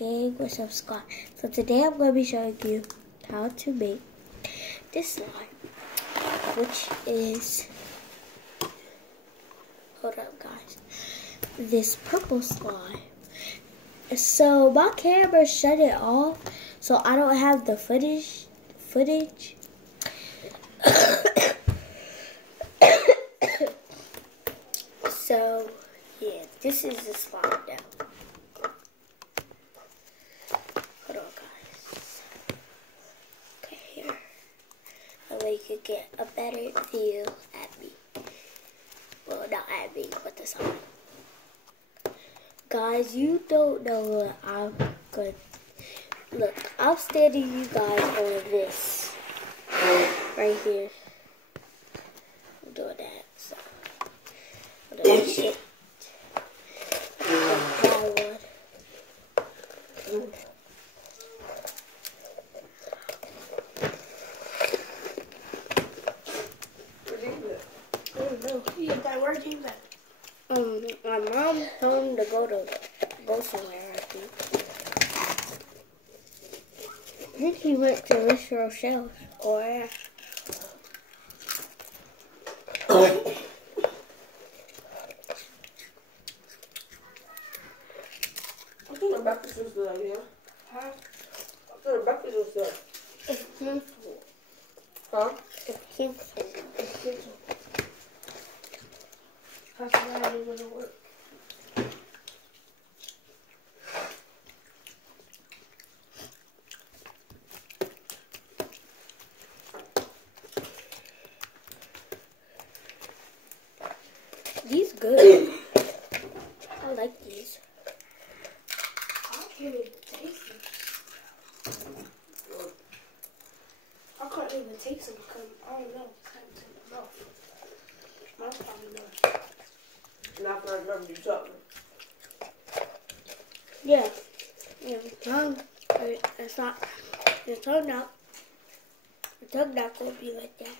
Hey, what's up, Scott? So today I'm going to be showing you how to make this slime, which is, hold up guys, this purple slime. So my camera shut it off, so I don't have the footage. So yeah, this is the slime now. Hold on guys. Okay, here. That way you can get a better view at me. Well, not at me, but the slime. Guys, you don't know what I'm going to... Look, I'm standing you guys on this. Right here. I'm doing that, so... I'm doing this shit. Where did you go? My mom told him to go somewhere, I think. I think he went to Miss Rochelle's or I think the breakfast was good, yeah. Huh? I thought the breakfast was good. it's peaceful. Huh? It's peaceful. That's why I didn't go to work. These good. I like these. I can't even taste them. I can't even taste them because I don't know what's happening to my mouth. Mouth probably knows. Not for I love you something. Yeah. It's not. Your tongue not gonna be like that.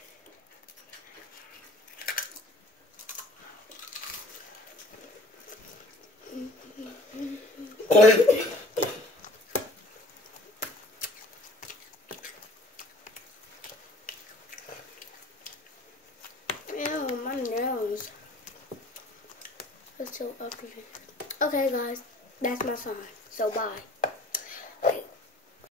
Ew, my nose. It's so ugly. Okay, guys, that's my sign. So bye.